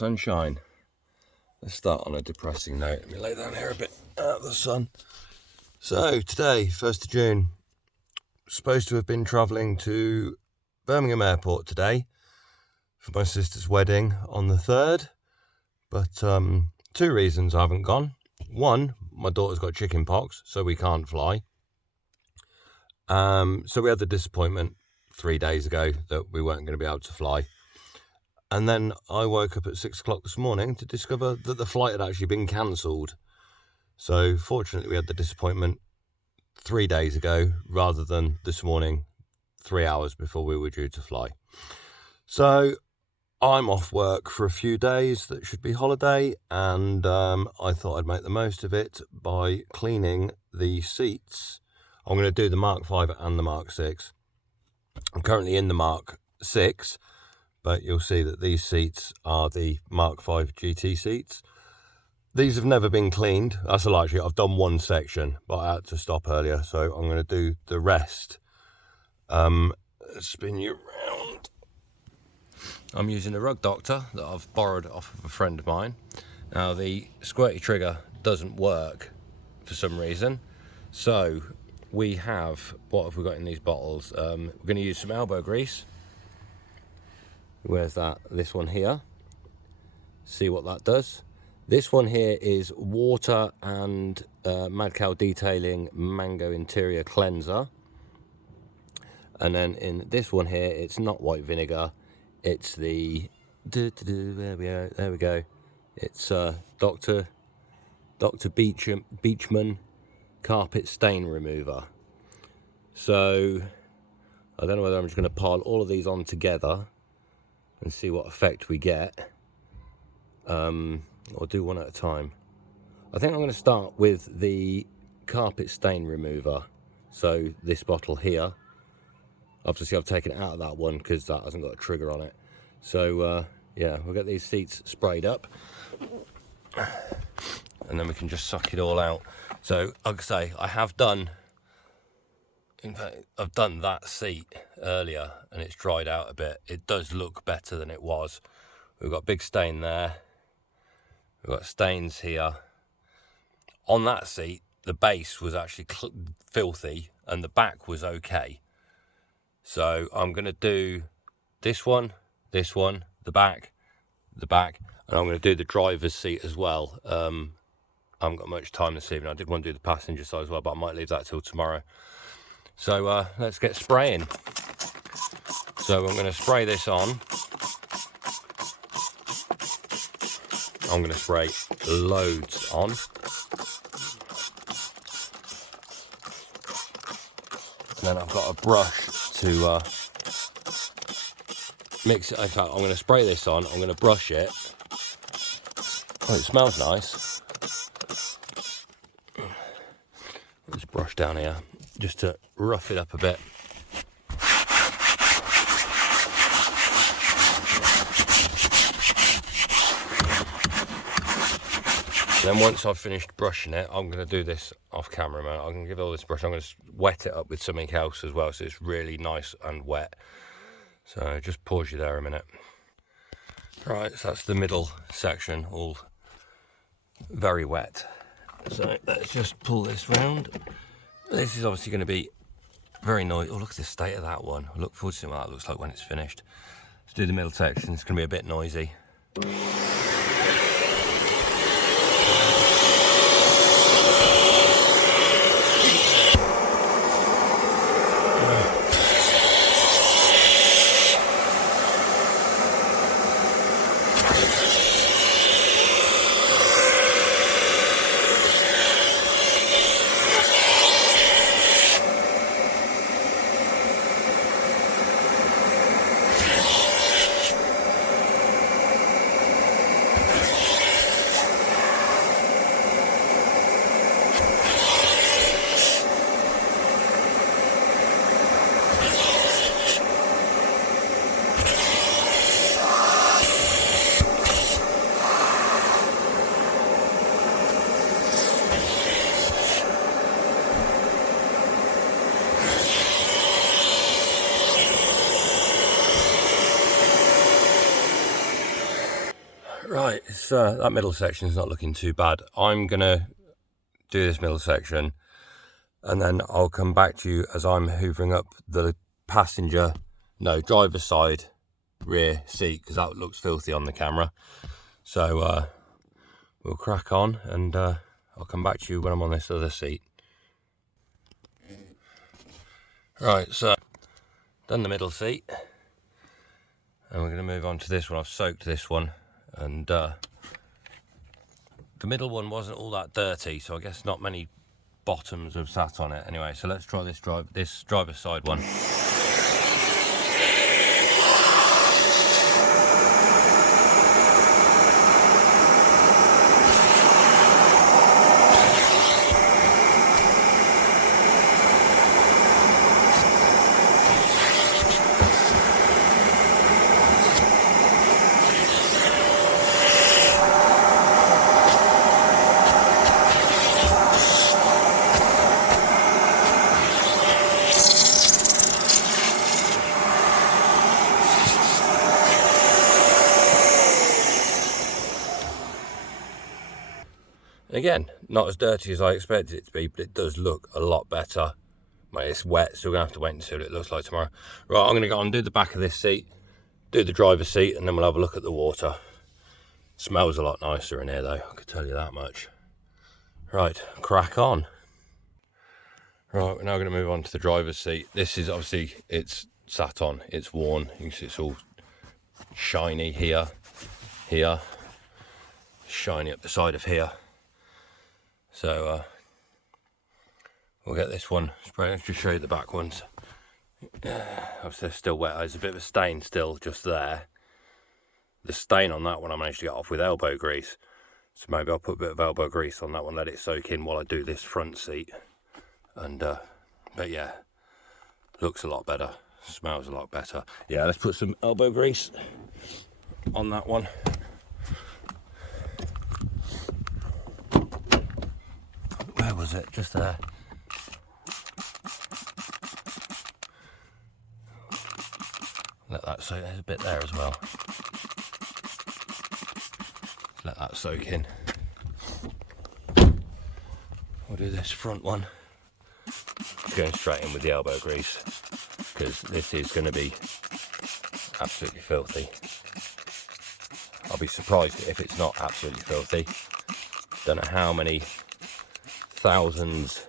sunshine. Let's start on a depressing note. Let me lay down here a bit out of the sun. So today, 1st of June, supposed to have been travelling to Birmingham Airport today for my sister's wedding on the 3rd, but 2 reasons I haven't gone. One, my daughter's got chicken pox, so we can't fly. So we had the disappointment 3 days ago that we weren't going to be able to fly. And then I woke up at 6 o'clock this morning to discover that the flight had actually been cancelled. So fortunately we had the disappointment 3 days ago rather than this morning, 3 hours before we were due to fly. So I'm off work for a few days that should be holiday, and I thought I'd make the most of it by cleaning the seats. I'm going to do the Mark 5 and the Mark 6. I'm currently in the Mark 6, but you'll see that these seats are the Mark 5 GT seats. These have never been cleaned. That's a lie. I've done one section, but I had to stop earlier, so I'm going to do the rest. Spin you around. I'm using a rug doctor that I've borrowed off of a friend of mine. Now the squirty trigger doesn't work for some reason, so we have, what have we got in these bottles? We're going to use some elbow grease. Where's that? This one here. See what that does. This one here is water and Mad Cow Detailing Mango Interior Cleanser. And then in this one here, it's not white vinegar. It's the, there we go. It's Dr. Beachman Carpet Stain Remover. So I don't know whether I'm just going to pile all of these on together and see what effect we get, or do one at a time. I think I'm going to start with the carpet stain remover. So this bottle here, obviously I've taken it out of that one because that hasn't got a trigger on it. So yeah, we'll get these seats sprayed up and then we can just suck it all out. So like I say, I have done, in fact, I've done that seat earlier and it's dried out a bit. It does look better than it was. We've got a big stain there. We've got stains here. On that seat, the base was actually filthy and the back was okay. So I'm going to do this one, the back, and I'm going to do the driver's seat as well. I haven't got much time this evening. I did want to do the passenger side as well, but I might leave that till tomorrow. So let's get spraying. So I'm going to spray this on. I'm going to spray loads on. And then I've got a brush to mix it. In fact, I'm going to spray this on. I'm going to brush it. Oh, it smells nice. Let's brush down here just to rough it up a bit. And then once I've finished brushing it, I'm going to do this off camera, man. I'm going to give all this brush. I'm going to wet it up with something else as well, so it's really nice and wet. So just pause you there a minute. Right, so that's the middle section, all very wet. So let's just pull this round. This is obviously going to be very noisy. Oh, look at the state of that one. I look forward to seeing what that looks like when it's finished. Let's do the middle section. It's going to be a bit noisy. that middle section is not looking too bad. I'm gonna do this middle section, and then I'll come back to you as I'm hoovering up the driver's side rear seat, because that looks filthy on the camera. So we'll crack on, and I'll come back to you when I'm on this other seat. Right, so done the middle seat, and we're going to move on to this one. I've soaked this one, and the middle one wasn't all that dirty, so I guess not many bottoms have sat on it. Anyway, so let's try this driver's side one. Again, not as dirty as I expected it to be, but it does look a lot better. It's wet, so we're going to have to wait and see what it looks like tomorrow. Right, I'm going to go and do the back of this seat, do the driver's seat, and then we'll have a look at the water. Smells a lot nicer in here though, I could tell you that much. Right, crack on. Right, we're now going to move on to the driver's seat. This is obviously, it's sat on, it's worn. You can see it's all shiny here, shiny up the side of here. So we'll get this one sprayed. Let's just show you the back ones. Obviously they're still wet. There's a bit of a stain still just there. The stain on that one I managed to get off with elbow grease. So maybe I'll put a bit of elbow grease on that one, let it soak in while I do this front seat. And but yeah, looks a lot better, smells a lot better. Yeah, let's put some elbow grease on that one. Where was it? Just there. Let that soak. There's a bit there as well. Let that soak in. We'll do this front one. Going straight in with the elbow grease, because this is going to be absolutely filthy. I'll be surprised if it's not absolutely filthy. Don't know how many thousands,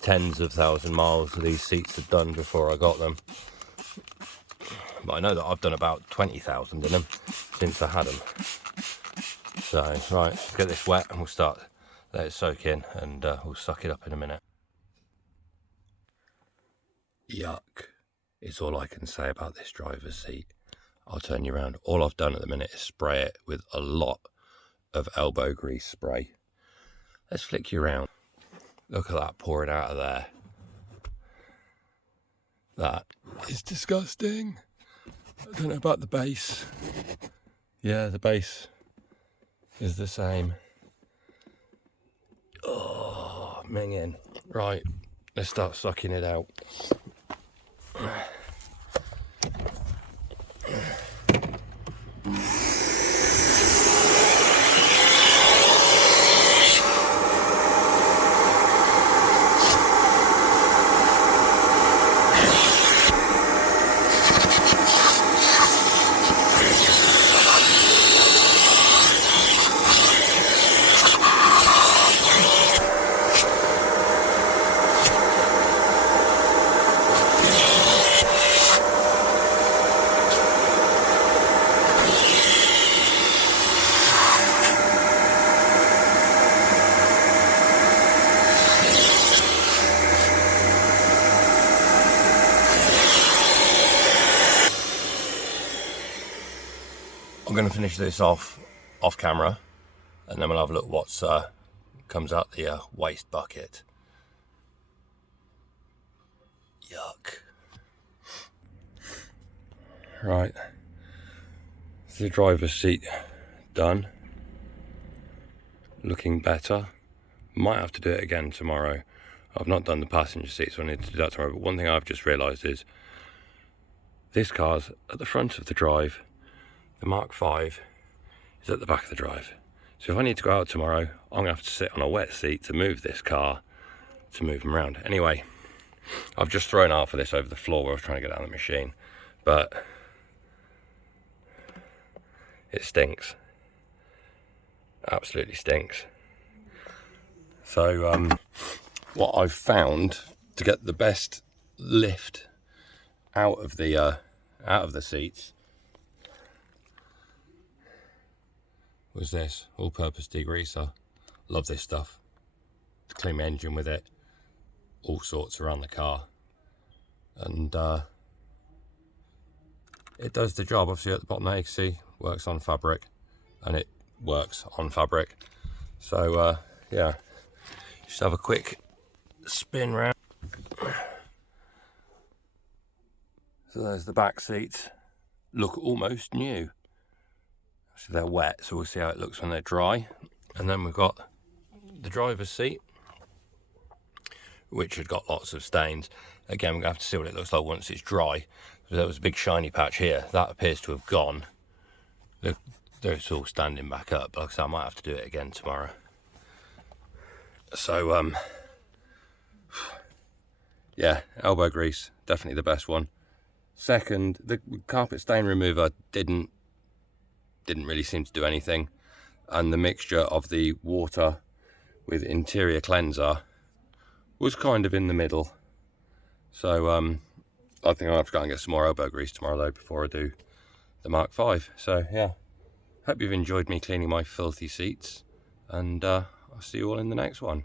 tens of thousand miles these seats have done before I got them, but I know that I've done about 20,000 in them since I had them. So right, let's get this wet and we'll start, let it soak in, and we'll suck it up in a minute. Yuck is all I can say about this driver's seat. I'll turn you around. All I've done at the minute is spray it with a lot of elbow grease spray. Let's flick you around. Look at that pouring out of there. That is disgusting. I don't know about the base. Yeah, the base is the same. Oh, minging. Right, let's start sucking it out. I'm going to finish this off camera, and then we'll have a look what's comes out the waste bucket. Yuck. Right, the driver's seat done, looking better. Might have to do it again tomorrow. I've not done the passenger seat, so I need to do that tomorrow. But one thing I've just realised is this car's at the front of the drive. The Mark 5 is at the back of the drive. So if I need to go out tomorrow, I'm gonna have to sit on a wet seat to move this car, to move them around. Anyway, I've just thrown half of this over the floor where I was trying to get out of the machine, but it stinks. Absolutely stinks. So what I've found to get the best lift out of the seats was this all-purpose degreaser. Love this stuff. To clean my engine with it, all sorts around the car, and it does the job. Obviously at the bottom there you can see works on fabric, and it works on fabric. So yeah, just have a quick spin round. So there's the back seats, look almost new. So they're wet, so we'll see how it looks when they're dry. And then we've got the driver's seat, which had got lots of stains. Again, we're gonna have to see what it looks like once it's dry. So there was a big shiny patch here, that appears to have gone. They're all standing back up, but like I said, I might have to do it again tomorrow. So yeah, elbow grease, definitely the best one. Second, the carpet stain remover didn't really seem to do anything, and the mixture of the water with interior cleanser was kind of in the middle. So I think I'll have to go and get some more elbow grease tomorrow though before I do the Mark 5. So yeah, hope you've enjoyed me cleaning my filthy seats, and I'll see you all in the next one.